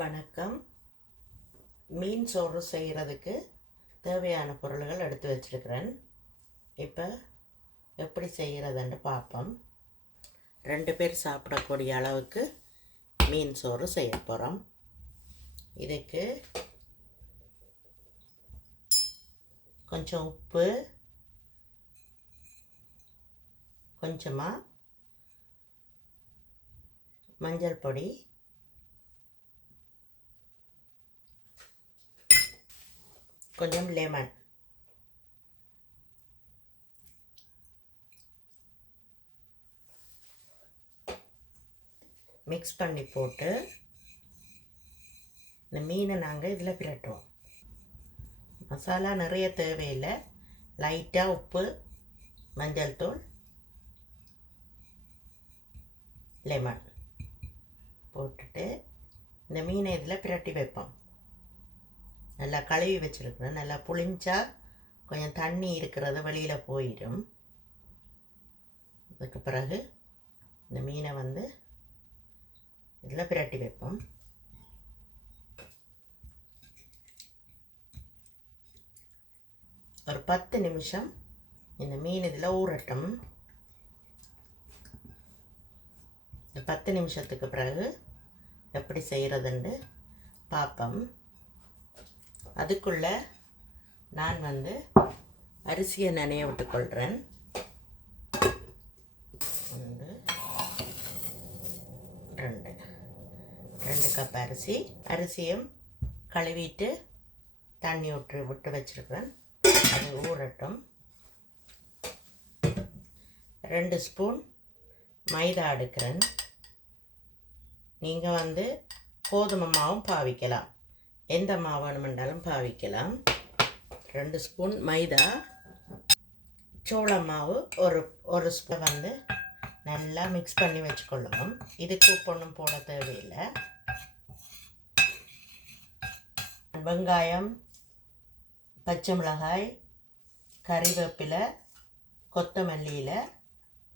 வணக்கம். மீன் சோறு செய்கிறதுக்கு தேவையான பொருள்கள் எடுத்து வச்சிருக்கிறேன். இப்போ எப்படி செய்கிறதுன்னு பார்ப்போம். ரெண்டு பேர் சாப்பிடக்கூடிய அளவுக்கு மீன் சோறு செய்ய போகிறோம் இதுக்கு கொஞ்சம் உப்பு கொஞ்சமாக மஞ்சள் பொடி கொஞ்சம் லெமன் மிக்ஸ் பண்ணி போட்டு இந்த மீனை நாங்கள் இதில் பிரட்டுவோம். மசாலா நிறைய தேவையில்லை. லைட்டாக உப்பு மஞ்சள் தூள் லெமன் போட்டுட்டு இந்த மீனை இதில் பிரட்டி வைப்போம். நல்லா கழுவி வச்சுருக்குறேன். நல்லா புளிஞ்சா கொஞ்சம் தண்ணி இருக்கிறது வெளியில் போயிடும். அதுக்கு பிறகு இந்த மீனை வந்து இதில் பிரட்டி வைப்போம். ஒரு பத்து நிமிஷம் இந்த மீன் இதில் ஊறட்டும். இந்த பத்து நிமிஷத்துக்கு பிறகு எப்படி செய்கிறதுன்னு பார்ப்போம். அதுக்குள்ளே நான் வந்து அரிசியை நனைய விட்டுக்கொள்கிறேன் ஒன்று ரெண்டு. ரெண்டு கப் அரிசி. அரிசியும் கழுவிட்டு தண்ணி விட்டு விட்டு வச்சுருக்கிறேன். அது ஊறட்டும். ரெண்டு ஸ்பூன் மைதா எடுக்கிறேன். நீங்கள் வந்து கோதுமை மாவும் பாவிக்கலாம். எந்த மாவானுமெண்டாலும் பாவிக்கலாம். ரெண்டு ஸ்பூன் மைதா சோள மாவு ஒரு ஒரு ஸ்பூன் வந்து நல்லா மிக்ஸ் பண்ணி வச்சுக்கொள்ளுவோம் இதுக்கு உப்பு ஒன்றும் போட தேவையில்லை. வெங்காயம் பச்சை மிளகாய் கறிவேப்பிலை கொத்தமல்லியில்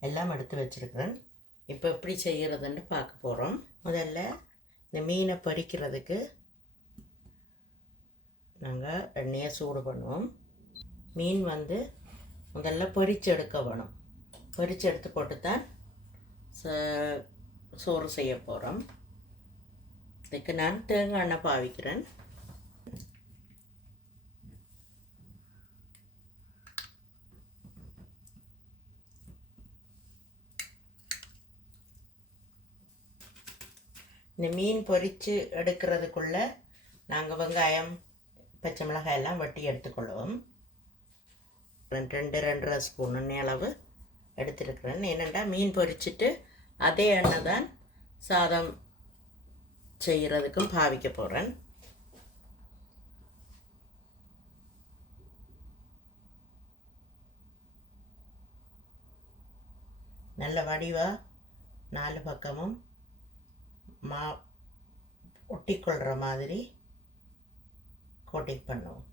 எல்லாம் எடுத்து வச்சுருக்கிறேன். இப்போ எப்படி செய்கிறதுன்னு பார்க்க போகிறோம் முதல்ல இந்த மீனை பொறிக்கிறதுக்கு நாங்கள் எண்ணெயை சூடு பண்ணுவோம். மீன் வந்து முதல்ல பொறிச்சு எடுக்க வேணும். பொறிச்சு எடுத்து போட்டு தான் ச- சோறு செய்ய போகிறோம் இதுக்கு நான் தேங்காய் எண்ணெய் பாவிக்கிறேன். இந்த மீன் பொரித்து எடுக்கிறதுக்குள்ளே நாங்கள் வெங்காயம் பச்சை மிளகாய் எல்லாம் வெட்டி எடுத்துக்கொள்ளுவோம் ரெண்டு ரெண்டு ரெண்டரை ஸ்பூன் எண்ணெய் அளவு எடுத்துருக்கிறேன். என்னென்னா மீன் பொரிச்சிட்டு அதே எண்ணெய் தான் சாதம் செய்கிறதுக்கும் பாவிக்க போகிறேன் நல்ல வடிவாக நாலு பக்கமும் மா ஒட்டிக்கொள்கிற மாதிரி கோட்டிங் பண்ணுவோம்.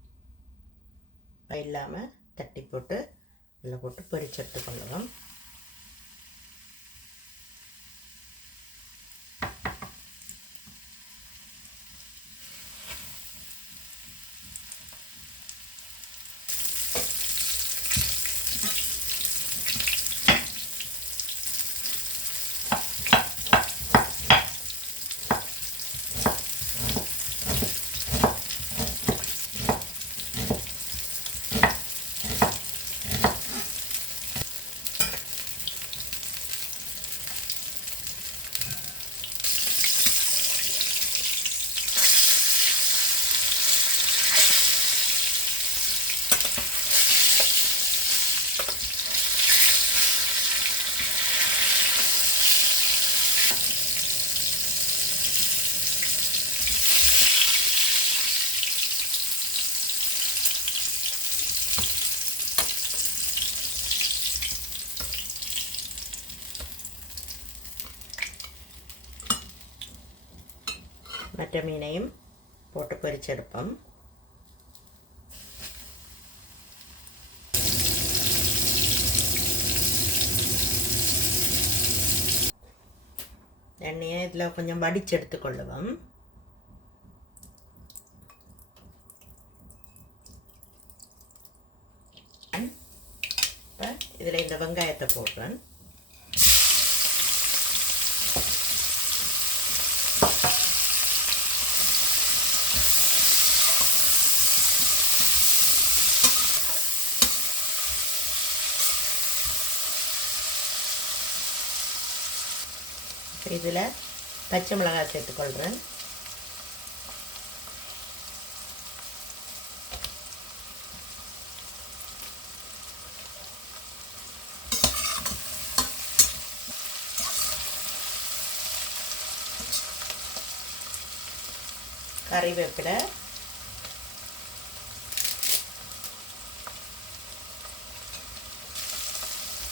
இல்லாமல் தட்டி போட்டு நல்லா போட்டு பொரிச்சு எடுத்துக்கொள்ளுவோம் വറ്റ മീനയും പോട്ട് പൊരിച്ചെടുപ്പം எண்ணெயை இதில் கொஞ்சம் வடிச்செடுத்து கொள்ளுவோம். இப்போ இதில் இந்த வெங்காயத்தை போடுறேன். இதில் பச்சை மிளகாய் சேர்த்துக்கொள்கிறேன் கறிவேப்பிலை.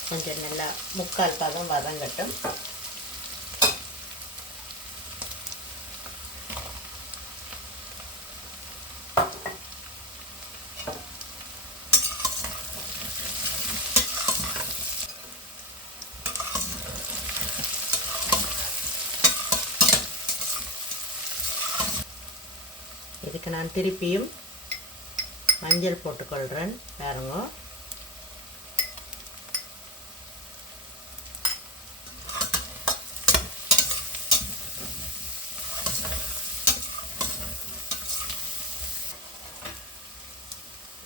கொஞ்சம் நல்லா முக்கால் பதம் வதங்கட்டும் இதுக்கு நான் திருப்பியும் மஞ்சள் போட்டுக்கொள்கிறேன் பாருங்க.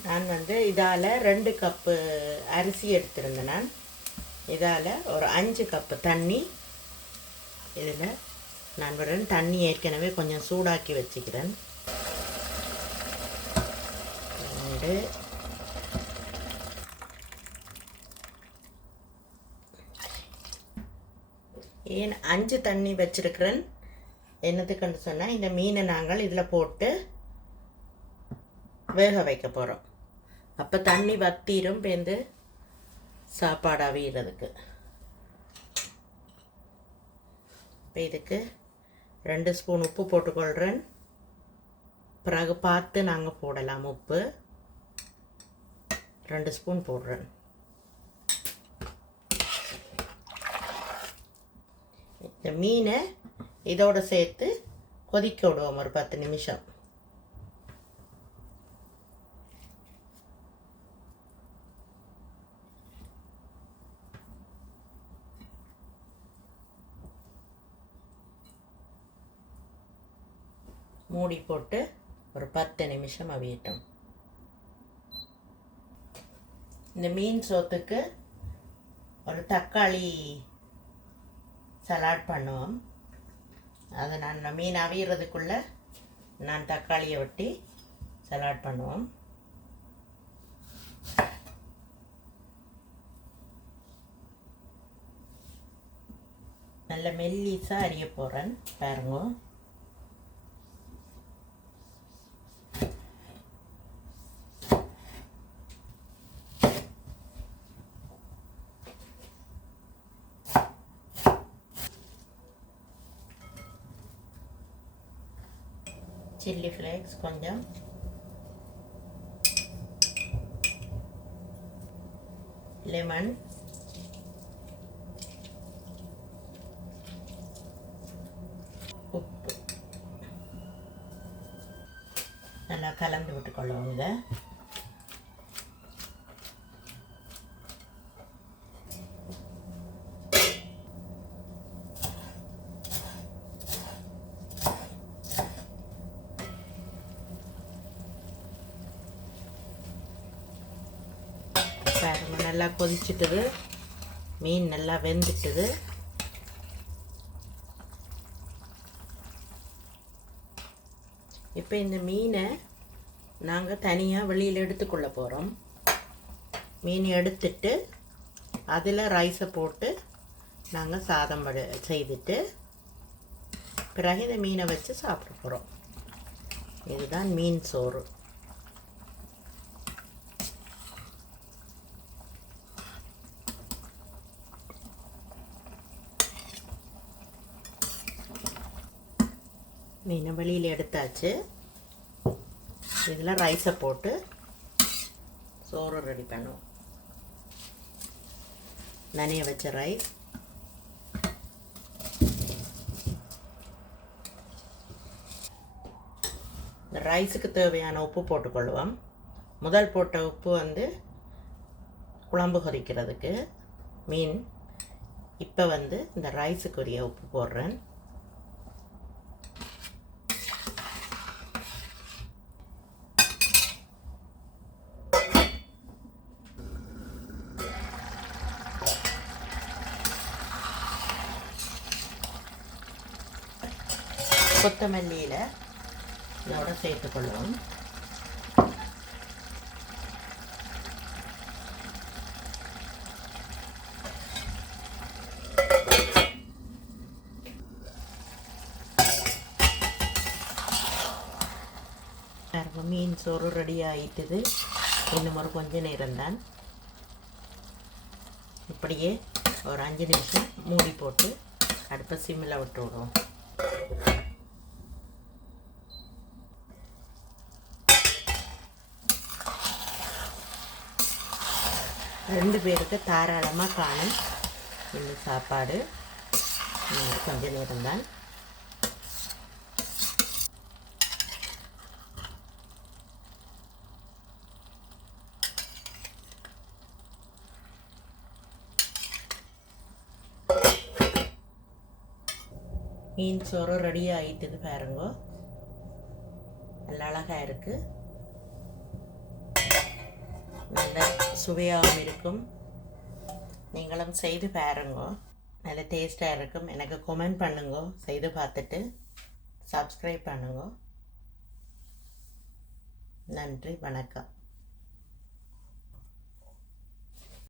நான் வந்து இதால் ரெண்டு கப்பு அரிசி எடுத்திருந்தேன். நான் இதால் ஒரு அஞ்சு கப்பு தண்ணி. இதில் நான் விடுறேன் தண்ணி ஏற்கனவே கொஞ்சம் சூடாக்கி வச்சுக்கிறேன். ரெண்டு ஏன் அஞ்சு தண்ணி வச்சிருக்கிறேன். என்னத்துக்குன்னு சொன்னால் இந்த மீனை நாங்கள் இதில் போட்டு வேக வைக்க போகிறோம் அப்போ தண்ணி வத்திரும் பேந்து சாப்பாடு அவியறதுக்கு. இப்போ இதுக்கு ரெண்டு ஸ்பூன் உப்பு போட்டுக்கொள்கிறேன் பிறகு பார்த்து நாங்கள் போடலாம் உப்பு. ரெண்டு ஸ்பூன் போடுறேன். இந்த மீனை இதோடு சேர்த்து கொதிக்க விடுவோம் ஒரு பத்து நிமிஷம். மூடி போட்டு ஒரு பத்து நிமிஷம் அவியட்டும். இந்த மீன் சோத்துக்கு ஒரு தக்காளி சலாட் பண்ணுவோம். அதை நான் மீன் அவியறதுக்குள்ளே நான் தக்காளியை ஒட்டி சலாட் பண்ணுவோம். நல்ல மெல்லிஸாக அறிய போகிறேன் பாருங்க. சில்லி ஃப்ளேக்ஸ் கொஞ்சம் லெமன் உப்பு. நல்லா கலந்து விட்டுக்கொள்ளுவோம் இதை பாருங்க நல்லா கொதிச்சுட்டுது. மீன் நல்லா வெந்துட்டுது. இப்போ இந்த மீனை நாங்கள் தனியாக வெளியில் எடுத்துக்கொள்ள போகிறோம் மீன் எடுத்துட்டு அதில் ரைஸை போட்டு நாங்கள் சாதம் செய்துட்டு பிறகு இந்த மீனை வச்சு சாப்பிட போகிறோம் இதுதான் மீன் சோறு. மீன் வெளியில் எடுத்தாச்சு. இதில் ரைஸை போட்டு சோறு ரெடி பண்ணுவோம். நனைய வச்ச ரைஸ் இந்த ரைஸுக்கு தேவையான உப்பு போட்டுக்கொள்வோம். முதல் போட்ட உப்பு வந்து குழம்பு கொதிக்கிறதுக்கு மீன். இப்போ வந்து இந்த ரைஸுக்குரிய உப்பு போடுறேன். கொத்தமல்லியில் இதோட சேர்த்துக்கொள்வோம். மீன் சோறு ரெடி ஆயிட்டுது. இன்னும் ஒரு கொஞ்ச நேரம் தான் இப்படியே ஒரு அஞ்சு நிமிஷம் மூடி போட்டு அடுப்பை சிம்மில் விட்டு விடுவோம் ரெண்டு பேருக்கு தாராளமாக காணும். இந்த சாப்பாடு. இன்னும் கொஞ்ச நேரம்தான். மீன் சோறு ரெடி ஆகிட்டுது பாருங்க. நல்லா அழகாக இருக்குது நல்ல சுவையாகவும் இருக்கும். நீங்களும் செய்து பாருங்க. நல்ல டேஸ்ட்டாக இருக்கும். எனக்கு கமெண்ட் பண்ணுங்க. செய்து பார்த்துட்டு சப்ஸ்கிரைப் பண்ணுங்க. நன்றி. வணக்கம்.